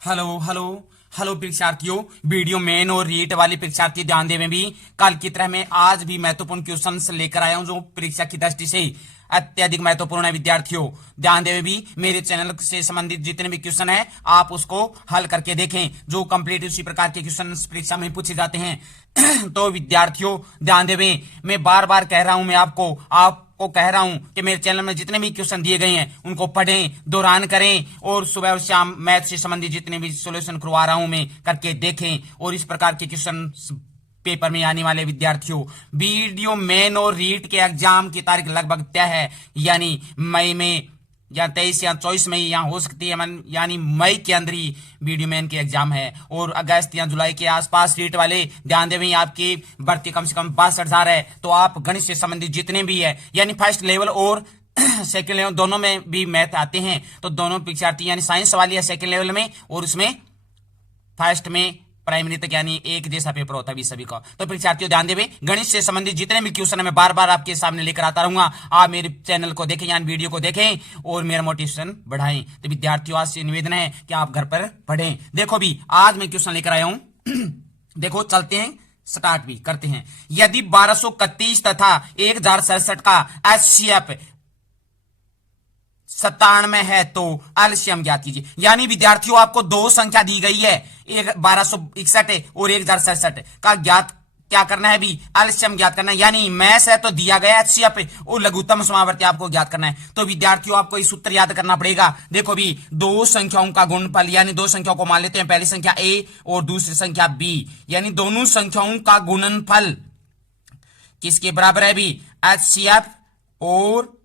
Hello hello hello परीक्षार्थियों, video main और रीट वाले परीक्षार्थी ध्यान देवे भी। कल की तरह मैं आज भी महत्वपूर्ण क्वेश्चंस लेकर आया हूं जो परीक्षा की दृष्टि से अत्यधिक महत्वपूर्ण है। विद्यार्थियों ध्यान देवे भी, मेरे चैनल से संबंधित जितने भी क्वेश्चन है आप उसको हल करके देखें, जो कंप्लीट उसी प्रकार के क्वेश्चन परीक्षा में पूछे जाते हैं। तो विद्यार्थियों ध्यान देवे, मैं बार बार कह रहा हूं, मैं आपको कह रहा हूं कि मेरे चैनल में जितने भी क्वेश्चन दिए गए हैं उनको पढ़ें, दोहरान करें और सुबह और शाम मैथ से संबंधित जितने भी सॉल्यूशन करवा रहा हूं मैं करके देखें। और इस प्रकार के क्वेश्चन पेपर में आने वाले विद्यार्थियों, वीडियो मेन और रीट के एग्जाम की तारीख लगभग तय है, यानी मई में या 23 या 24 मई या हो सकती है, यानी मई के अंदर ही वीडियो मेन के एग्जाम है। और अगस्त या जुलाई के आसपास रीट वाले ध्यान देवें, आपकी भर्ती कम से कम 62,000 है। तो आप गणित से संबंधित जितने भी है, यानी फर्स्ट लेवल और सेकंड लेवल दोनों में भी मैथ आते हैं, तो दोनों परीक्षार्थी यानी साइंस वाली है सेकंड लेवल में और उसमें फर्स्ट में प्राइमरी तक यानी एक जैसा पेपर होता है सभी का। तो परीक्षार्थियों ध्यान देवे, गणित से संबंधित जितने भी क्वेश्चन है मैं बार बार आपके सामने लेकर आता रहूंगा। आप मेरे चैनल को देखें यानी वीडियो को देखें और मेरा मोटिवेशन बढ़ाएं। तो विद्यार्थियों आज से निवेदन है कि आप घर पर पढ़ें। देखो भी आज मैं क्वेश्चन लेकर आया हूं। देखो चलते हैं, स्टार्ट भी करते हैं। यदि 1231 तथा 1067 का HCF 97 है तो एलसीएम ज्ञात कीजिए। यानी विद्यार्थियों आपको दो संख्या दी गई है, एक 1261 और 1067 का ज्ञात क्या करना है भी, एलसीएम ज्ञात करना है। यानी मैस है तो दिया गया HCF और लघुत्तम समावर्ती आपको ज्ञात करना है। तो विद्यार्थियों आपको इस सूत्र याद करना पड़ेगा। देखो भी, दो संख्याओं का गुणनफल, यानी दो संख्याओं को मान लेते हैं, पहली संख्या A और दूसरी संख्या B, यानी दोनों संख्याओं का गुणनफल किसके बराबर है भी, HCF और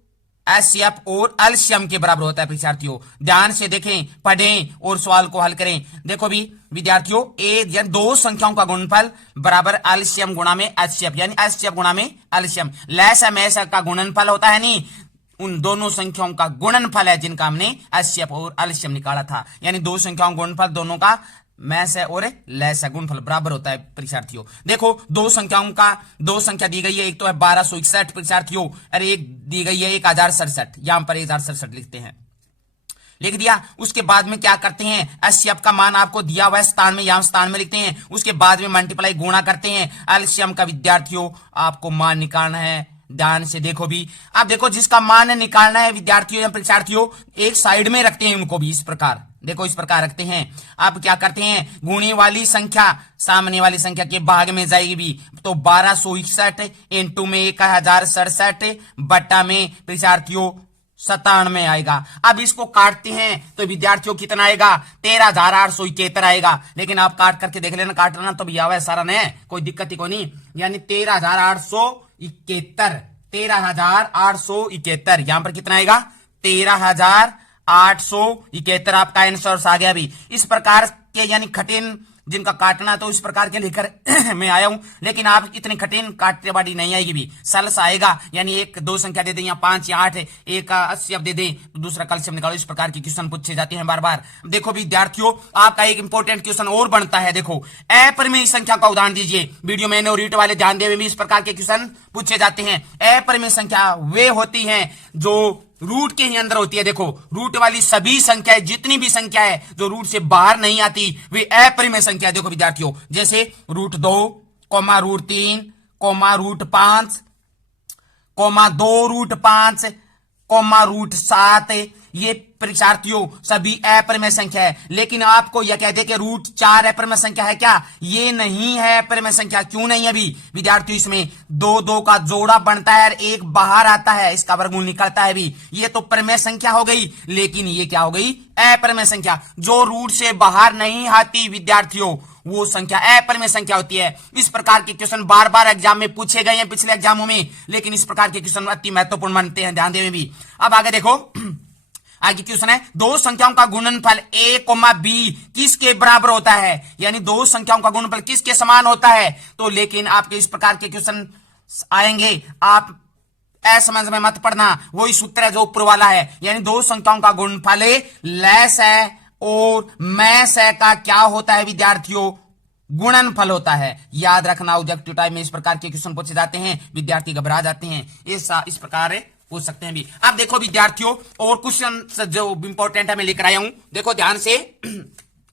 एलसीएम के बराबर होता है। परीक्षार्थियों ध्यान से देखें, पढ़ें और सवाल को हल करें। देखो भी विद्यार्थियों, यानी दो संख्याओं का गुणनफल बराबर एलसीएम गुणा में HCF, यानी HCF गुणा में एलसीएम। लैस मैस का गुणनफल होता है नहीं, उन दोनों संख्याओं का गुणनफल है जिनका हमने HCF और एलसीएम निकाला था। यानी दो संख्याओं का गुणनफल दोनों का मैस है और लैस है, गुणनफल बराबर होता है। परीक्षार्थियों देखो, दो संख्या दी गई है, एक तो है 1261 परीक्षार्थियों, और एक दी गई है 1067। यहां पर 1067 लिखते हैं, लिख दिया। उसके बाद में क्या करते हैं, HCF का मान आपको दिया हुआ है स्थान में, यहां स्थान में लिखते हैं। उसके बाद में मल्टीप्लाई गुणा करते हैं। एलसीएम का विद्यार्थियों आपको मान निकालना है। ध्यान से देखो भी, आप देखो जिसका मान निकालना है विद्यार्थियों या परीक्षार्थियों, एक साइड में रखते हैं उनको भी इस प्रकार। देखो इस प्रकार रखते हैं। अब क्या करते हैं, गुणे वाली संख्या सामने वाली संख्या के भाग में जाएगी भी। तो 1261 इंटू में 1067 बट्टा में परीक्षार्थियों 97 आएगा। अब इसको काटते हैं तो विद्यार्थियों कितना आएगा, 13,871 आएगा। लेकिन आप काट करके देख लेना, काट लेना तो भी आवा है सारा नहीं, कोई दिक्कत ही को नहीं। यानी 13,871, 13,871 यहां पर कितना आएगा, 13,871 आपका आंसर आ गया भी। इस प्रकार के यानी कठिन जिनका काटना तो इस प्रकार के लेकर मैं आया हूं, लेकिन आप इतनी कठिन काटने वाली नहीं आएगी भी, सरल आएगा। यानी एक दो संख्या दे दें या 5 या 8 है, एक का HCF दे दें तो दूसरा कैल्शियम निकालो। इस प्रकार के क्वेश्चन पूछे जाते हैं बार बार। देखो विद्यार्थियों आपका एक इंपॉर्टेंट क्वेश्चन और बनता है। देखो अपरिमेय संख्या का उदाहरण दीजिए। वीडियो मैंने और रीट वाले ध्यान देवे भी, इस प्रकार के क्वेश्चन पूछे जाते हैं। अपरिमेय संख्या वे होती है जो रूट के ही अंदर होती है। देखो रूट वाली सभी संख्याएं, जितनी भी संख्या है जो रूट से बाहर नहीं आती, वे अपरिमेय संख्या है। देखो विद्यार्थियों, जैसे √2, √3, √5, (2√5), √7, ये परीक्षार्थियों सभी अपरिमेय संख्या है। लेकिन आपको यह कहते हैं कि √4 अपरिमेय संख्या है क्या, ये नहीं है अपरिमेय संख्या। क्यों नहीं है अभी विद्यार्थियों, इसमें दो का जोड़ा बनता है और एक बाहर आता है, इसका वर्गमूल निकलता है भी। ये तो परिमेय संख्या हो गई, लेकिन ये क्या हो गई, अपरिमेय संख्या। जो रूट से बाहर नहीं आती विद्यार्थियों वो संख्या अपरिमेय संख्या होती है। इस प्रकार के क्वेश्चन बार बार एग्जाम में पूछे गए हैं पिछले एग्जामों में, लेकिन इस प्रकार के क्वेश्चन अति महत्वपूर्ण मानते हैं, ध्यान देवे भी। अब आगे देखो, आगे क्वेश्चन है, दो संख्याओं का गुणनफल A, B किसके बराबर होता है, यानी दो संख्याओं का गुणनफल किसके समान होता है। तो लेकिन आपके इस प्रकार के क्वेश्चन आएंगे, आप असमझ में मत पढ़ना, वही सूत्र है जो ऊपर वाला है। यानी दो संख्याओं का गुणनफल लैस है और मैस है का क्या होता है विद्यार्थियों, गुणनफल होता है। याद रखना, ऑब्जेक्टिव टाइप में इस प्रकार के क्वेश्चन पूछे जाते हैं, विद्यार्थी घबरा जाते हैं। इस प्रकार पूछ सकते हैं भी। अब देखो विद्यार्थियों और क्वेश्चन जो इंपॉर्टेंट है मैं लेकर आया हूं, देखो ध्यान से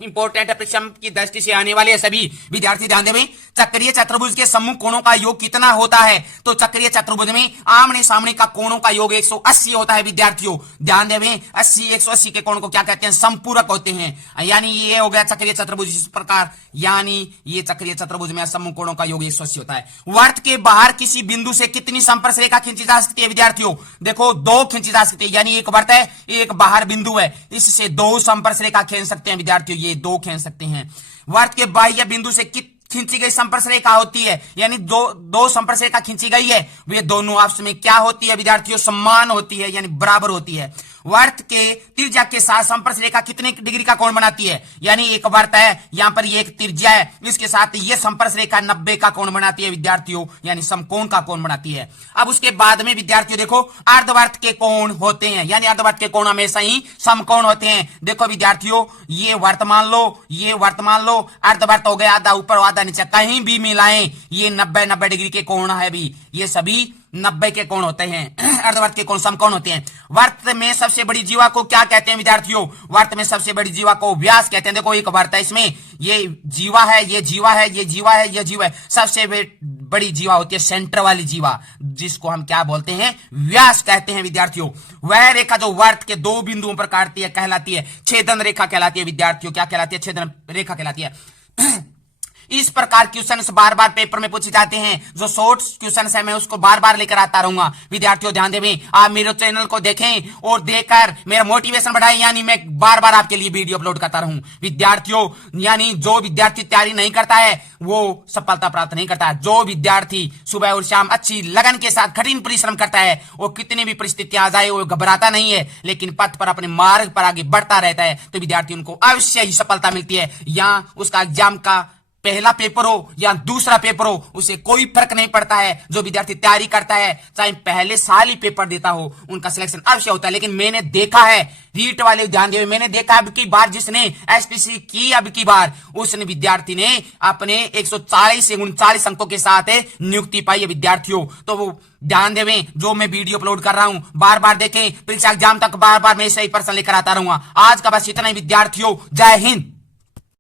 इंपॉर्टेंट है परीक्षा की दृष्टि से आने वाले सभी विद्यार्थी ध्यान देवें। चक्रीय चतुर्भुज के सम्मुख कोणों का योग कितना होता है? तो चक्रीय चतुर्भुज में आमने सामने का कोणों का योग 180 होता है विद्यार्थियों। ध्यान देवें 80 180 के कोण को क्या कहते हैं? समपूरक होते हैं। यानी ये हो गया चक्रीय चतुर्भुज इस प्रकार, यानी ये चक्रीय चतुर्भुज में सम्मुख कोणों का योग 180 होता है। वर्त के बाहर किसी बिंदु से कितनी संपर्क रेखा खींची जा सकती है विद्यार्थियों? देखो 2 खींची जा सकती है, यानी एक वर्त है एक बाहर बिंदु है, इससे 2 संपर्क रेखा खींच सकते हैं विद्यार्थियों, ये 2 खींच सकते हैं। वर्त के बाह्य बिंदु से खींची गई संपर्क रेखा होती है, यानी दो संपर्क रेखा खींची गई है, वे दोनों आपस में क्या होती है विद्यार्थियों? समान होती है, यानी बराबर होती है। वर्त के त्रिज्या के साथ संपर्क रेखा कितने डिग्री का कोण बनाती है? यानी एक वर्त है, यहां पर ये एक त्रिज्या है, इसके साथ ये संपर्क रेखा 90 का कोण बनाती है विद्यार्थियों, यानी समकोण का कोण बनाती है। अब उसके बाद में विद्यार्थियों देखो अर्धवर्त के कोण होते हैं, यानी अर्धवर्त के कोण हमेशा ही समकोण होते हैं। देखो विद्यार्थियों ये वर्त मान लो, ये वर्त मान लो, अर्धवर्त हो गया, आधा ऊपर आधा नीचे, कहीं भी मिलाएं ये 90 डिग्री के कोण है भी, ये सभी 90 के कोण होते हैं। अर्धवर्त के कोण समकोण होते हैं। वर्त में सबसे बड़ी जीवा को क्या कहते हैं विद्यार्थियों? वर्त में सबसे बड़ी जीवा को व्यास कहते हैं। देखो एक वर्त है, इसमें ये जीवा है, ये जीवा है, ये जीवा है, ये जीवा है, सबसे बड़ी जीवा होती है सेंटर वाली जीवा, जिसको हम क्या बोलते हैं? व्यास कहते हैं विद्यार्थियों। वह रेखा जो वर्त के 2 बिंदुओं पर काटती है कहलाती है छेदन रेखा कहलाती है विद्यार्थियों। क्या कहलाती है? छेदन रेखा कहलाती है। इस प्रकार क्वेश्चंस बार बार पेपर में पूछे जाते हैं, जो शॉर्ट क्वेश्चंस है मैं उसको बार बार लेकर आता रहूंगा विद्यार्थियों। ध्यान देवें, आप मेरे चैनल को देखें और देखकर मेरा मोटिवेशन बढ़ाएं, यानी मैं बार बार आपके लिए वीडियो अपलोड करता रहूं विद्यार्थियों। यानी जो विद्यार्थी तैयारी नहीं करता है वो सफलता प्राप्त नहीं करता है। जो विद्यार्थी सुबह और शाम अच्छी लगन के साथ कठिन परिश्रम करता है, वो कितनी भी परिस्थितियां आ जाए वो घबराता नहीं है, लेकिन पथ पर अपने मार्ग पर आगे बढ़ता रहता है, तो विद्यार्थी उनको अवश्य ही सफलता मिलती है। या उसका एग्जाम का पहला पेपर हो या दूसरा पेपर हो, उसे कोई फर्क नहीं पड़ता है। जो विद्यार्थी तैयारी करता है चाहे पहले साल ही पेपर देता हो, उनका सिलेक्शन अवश्य होता है। लेकिन मैंने देखा है, रीट वाले ध्यान देवे, मैंने देखा अब की बार जिसने एसपीसी की अब की बार, उसने विद्यार्थी ने अपने 140 से 39 अंकों के साथ नियुक्ति पाई है विद्यार्थियों। तो वो ध्यान देवें, जो मैं वीडियो अपलोड कर रहा हूं बार बार देखें, परीक्षा एग्जाम तक बार बार मैं सही प्रश्न लेकर आता रहूंगा। आज का बस इतना ही विद्यार्थियों, जय हिंद।